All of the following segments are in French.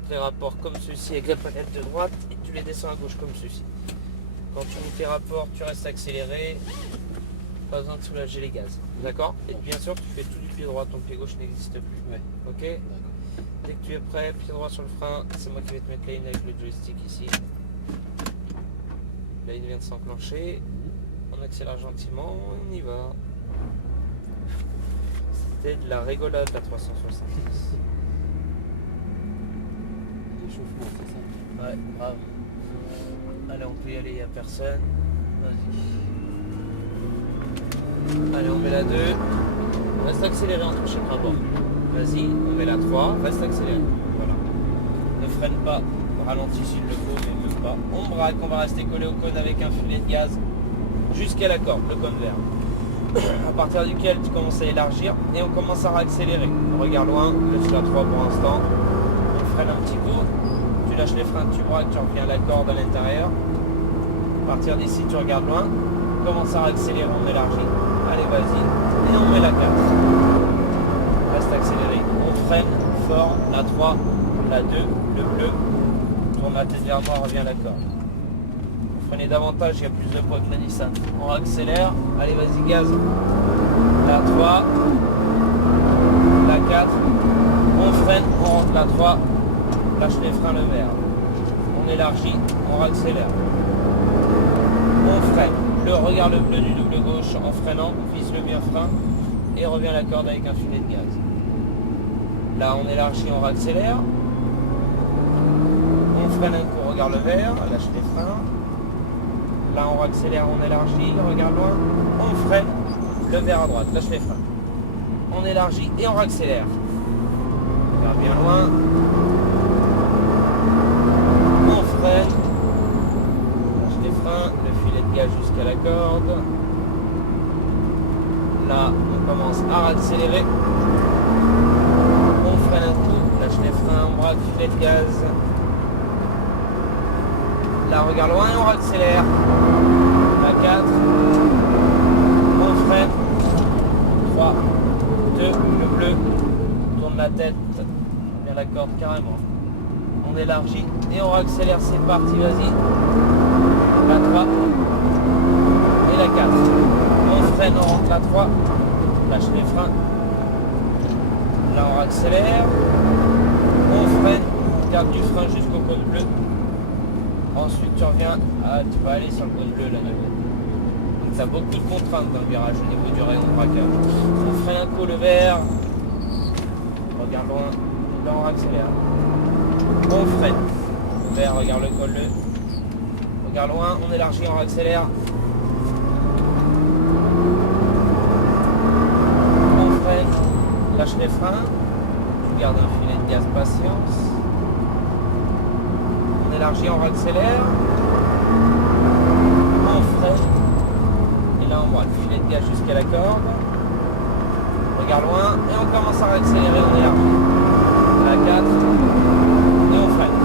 montes les rapports comme ceci avec la palette de droite et tu les descends à gauche comme ceci. Quand tu montes tes rapports, tu restes accéléré, pas besoin de soulager les gaz. D'accord? Et bien sûr, tu fais tout du pied droit, ton pied gauche n'existe plus. Ouais. Ok? Dès que tu es prêt, pied droit sur le frein, c'est moi qui vais te mettre la ligne avec le joystick ici. La ligne vient de s'enclencher. On accélère gentiment, on y va. C'était de la rigolade la 370. L'échauffement, c'est ça? Ouais, grave. Allez, on peut y aller, il n'y a personne. Vas-y. Allez, on met la 2. Reste accéléré entre chaque rapport. Vas-y, on met la 3. Reste accéléré. Voilà. Ne freine pas. Ralentis s'il le faut, mais même pas. On braque, on va rester collé au cône avec un filet de gaz jusqu'à la corde, le cône vert. À partir duquel tu commences à élargir et on commence à réaccélérer. Regarde loin, laisse la 3 pour l'instant. On freine un petit coup. Tu lâches les freins, tu braques, tu reviens à la corde à l'intérieur. À partir d'ici, tu regardes loin. Commence à accélérer, on élargit. Allez, vas-y. Et on met la 4. Reste accéléré. On freine fort. La 3, la 2, le bleu. Tourne la tête vers moi, revient à la corde. Vous freinez davantage, il y a plus de poids que la Nissan. On accélère. Allez, vas-y, gaz. La 3. La 4. On freine, on rentre la 3. Lâche les freins, le vert. On élargit, on accélère. On freine. Regarde le bleu du double gauche en freinant, vise le bien frein et revient à la corde avec un filet de gaz. Là, on élargit, on réaccélère. On freine un coup, regarde le vert, lâche les freins. Là, on réaccélère, on élargit, regarde loin. On freine, le vert à droite, lâche les freins. On élargit et on réaccélère. Regarde bien loin. On freine. Le filet de gaz jusqu'à la corde. Là, on commence à accélérer. On freine un coup, lâche les freins, on braque, filet de gaz. Là, regarde loin et on accélère. La 4. On freine. 3, 2, le bleu. Tourne la tête. On vient la corde carrément. On élargit et on accélère, c'est parti, vas-y. La 3 et la 4. On freine, on rentre la 3. Lâche les freins. Là, on accélère. On freine. On garde du frein jusqu'au cône bleu. Ensuite, tu reviens. Tu vas aller sur le cône bleu, là. Donc, tu as beaucoup de contraintes dans le virage au niveau du rayon de braquage. On freine un coup le vert. Regarde loin. Là, on accélère. On freine. Le vert, regarde le cône bleu. Regarde loin, on élargit, on accélère. On freine, lâche les freins. Tu gardes un filet de gaz, patience. On élargit, on accélère. On freine. Et là on braque, filet de gaz jusqu'à la corde. Regarde loin et on commence à accélérer, on élargit. La 4. Et on freine.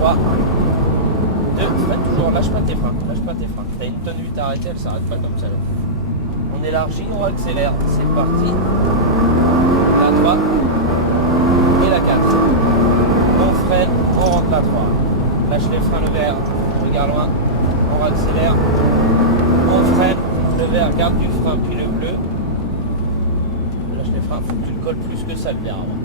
3. Freine toujours, lâche pas tes freins, T'as une tonne 8 à arrêter, elle s'arrête pas comme ça là. On élargit, on accélère, c'est parti. La 3 et la 4. On freine, on rentre la 3. Lâche les freins, le vert, regarde loin, on accélère. On freine, le vert, garde du frein, puis le bleu. Lâche les freins, faut que tu le colles plus que ça le vert avant.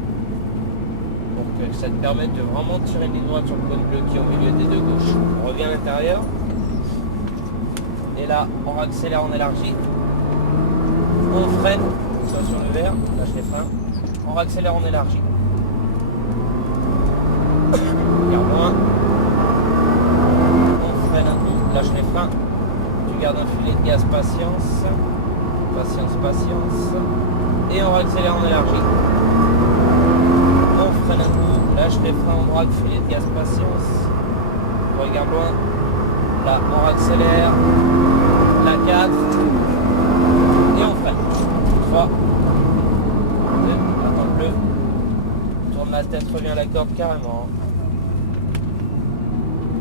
Donc ça te permet de vraiment tirer une ligne droite sur le cône bleu qui est au milieu des deux gauches. On revient à l'intérieur. Et là, on accélère, on élargit. On freine, soit sur le vert, lâche les freins. On accélère, on élargit. Regarde loin. On freine un coup, lâche les freins. Tu gardes un filet de gaz, patience. Patience. Et on accélère, on élargit. On freine un coup, lâche les freins, on braque, filet de gaz, patience. On regarde loin. Là, on accélère. La 4. Et on freine. 3. 2. Attends le bleu. Tourne la tête, revient à la corde carrément.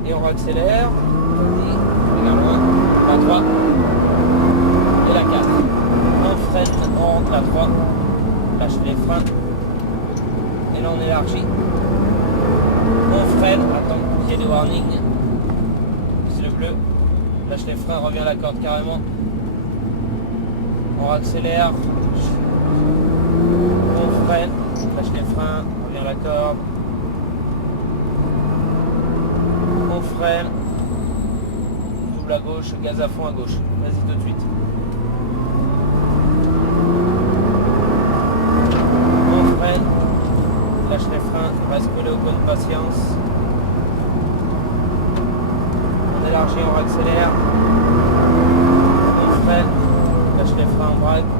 Et on accélère. Vas-y. Regarde loin. La 3. Et la 4. On freine, on rentre la 3. Lâche les freins. Et là on élargit. On freine, attends qu'il y ait des warnings. C'est le bleu. Lâche les freins, reviens à la corde carrément. On accélère. On freine, lâche les freins, reviens à la corde. On freine. Double à gauche, gaz à fond à gauche. Vas-y tout de suite. On freine. Lâche les freins, reste collé au coin de patience. On élargit, on accélère. On freine. Lâche les freins, on braque.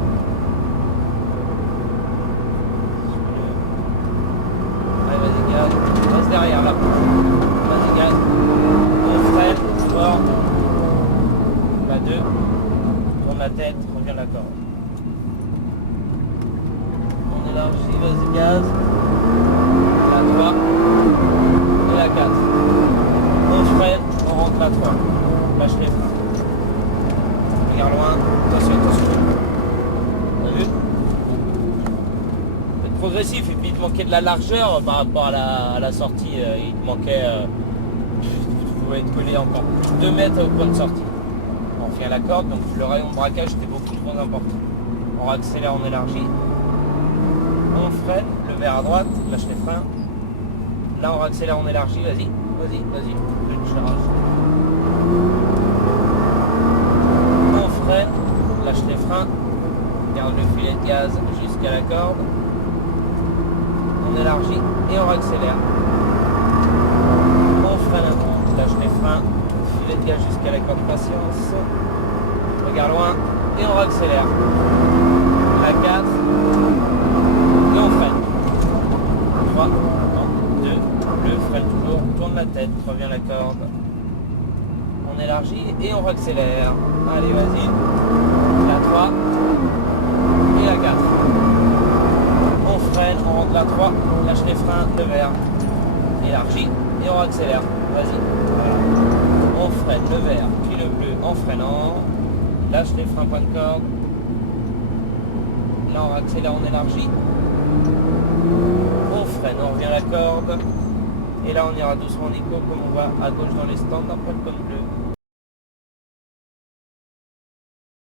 Allez, vas-y, gaz. Reste derrière là. Vas-y, gaz. On freine, fort. Pas 2. Tourne la tête, reviens à la corde. On élargit, vas-y, gaz. La 3. Et la 4. On freine, on rentre la 3. Lâche les freins. Regarde loin, attention, attention. T'as vu? C'est progressif et puis il te manquait de la largeur par rapport à la sortie. Il te manquait, tu pouvais être collé encore 2 mètres au point de sortie. On revient à la corde, donc le rayon de braquage était beaucoup trop important. On accélère, on élargit. On freine, le verre à droite, lâche les freins. Là on accélère, on élargit, vas-y, vas-y, vas-y, plus de charge. On freine, lâche les freins, garde le filet de gaz jusqu'à la corde. On élargit et on accélère. On freine un coup, lâche les freins, filet de gaz jusqu'à la corde, patience. Regarde loin et on accélère. La 4 et on freine. 3, attends, 2, le freine toujours, tourne la tête, reviens la corde. On élargit et on accélère. Allez, vas-y. La 3 et la 4. On freine, on rentre la 3, lâche les freins, le vert. Élargit et on accélère. Vas-y. Voilà. On freine le vert, puis le bleu en freinant. Lâche les freins, point de corde. Là, on accélère, on élargit. On freine, on revient à la corde. Et là, on ira doucement, Nico, comme on voit à gauche dans les stands, après le cône bleu.